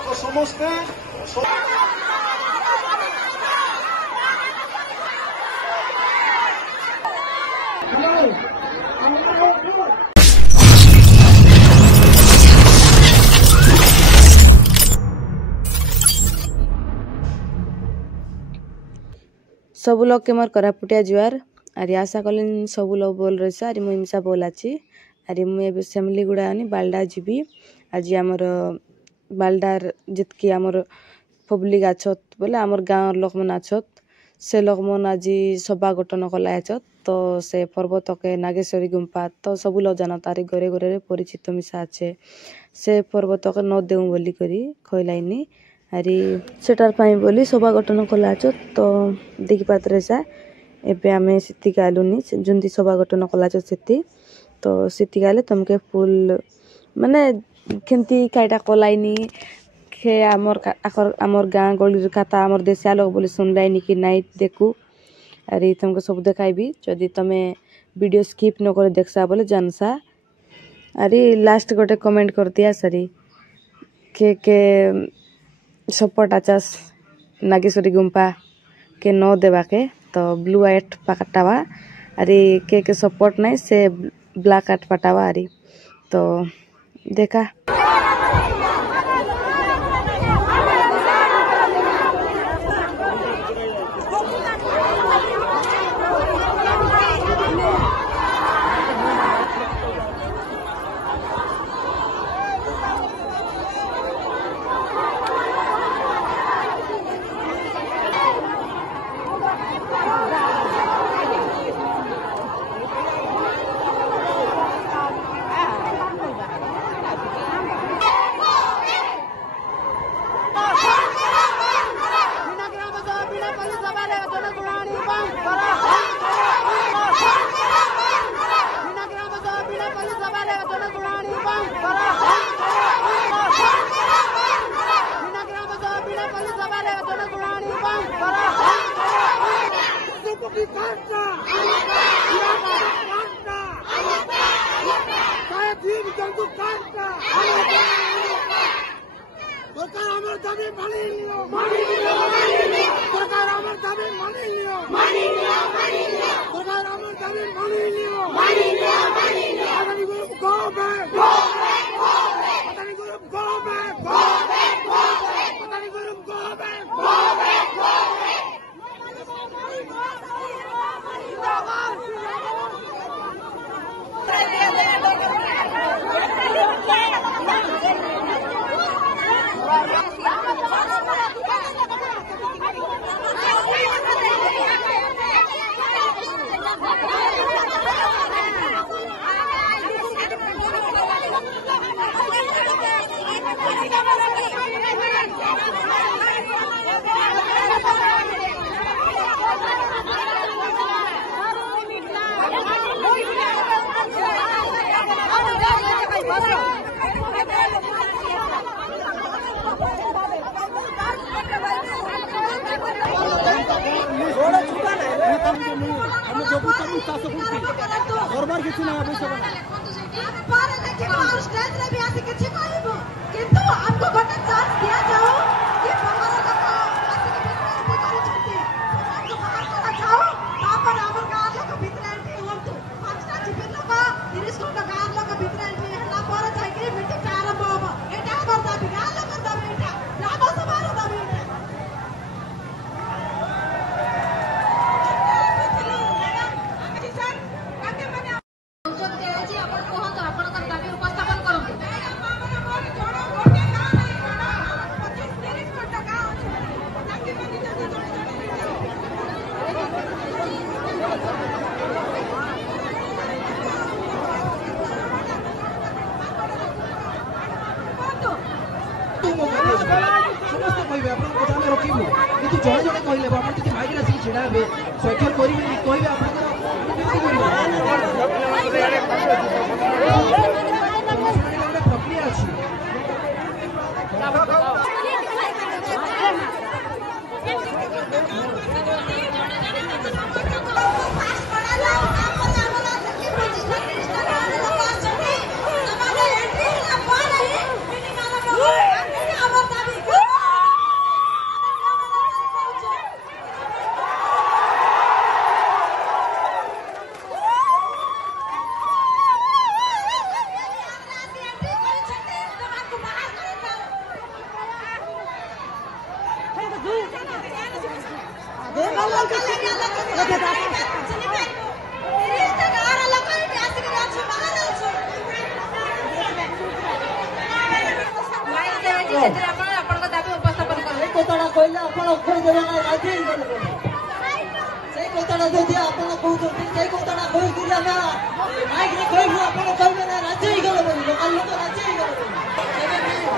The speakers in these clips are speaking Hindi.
ସମସ୍ତେ सब लोग के मोर कोरापुटिया जुआर आरी आशा कलिन सब लोग बोल रही आरी मुई मिसा बोल आछि आरी मुई एबे सेमली गुड़ा आनी बालडा जीबी आज हमर बालडार जितकी हमर पब्लिक आछत बोले हमर गाँव लोक मन आछत से लोक मन आज सभा गठन कला आछत तो से पर्वत के नागेश्वरी गुम्पा तो सब लोग जान तारी घरे घरे परिचित मिसा आछे से पर्वत के न देउ बोली करी खइलाइनी आरी सेटार पाई बोली सभा गठन कला आछत तो देखि पात्रे सा एबे आमे सिति गालुनी जुंदी सभा गठन कला आछत सिति तो सिति गाले तुमके फुल माने केंती काइटा कलाइनी खे आमर गाँ गली कथा आमर देशिया लोग बोली सुनलाइनी कि नाइट देखू अरे तुमको सब देखाइबी जदि तमे वीडियो स्किप न करे देखसा बोले जानसा अरे लास्ट गोटे कमेंट कर दिया सरी के सपोर्ट आचास नागेश्वरी गुम्पा के न देवा के तो ब्लू आइट पटावा अरे के सपोर्ट नहीं से ब्लैक आइट पटावा अरे तो देखा दाबी उपस्थापन करें कथाटा कहले आपण कहदेवे ना राजी गले से कथाटा जदि आपण कहउछथि से कथाटा कहि आमे माइक रे कहबो आपण कहबे ना राजी गले बोली लोकल लोक राजी गले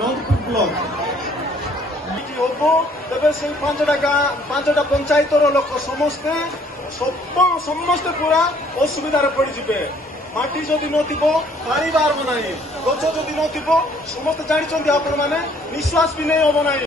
ରଣପୁର ବ୍ଲକ ହବ ତେବେ ସେଇ 5ଟା ଗାଁ 5ଟା ପଞ୍ଚାୟତର ଲୋକ ସମସ୍ତେ ପୁରା ଅସୁବିଧାରେ ପଡିଯିବେ। ମାଟି ଯଦି ନଥିବ ପାଣି ବାହାରିବ ନାହିଁ, ଗଛ ଯଦି ନଥିବ ସମସ୍ତେ ଜାଣିଛନ୍ତି ଆପଣମାନେ ନିଶ୍ୱାସ ବି ନେଇ ହବ ନାହିଁ।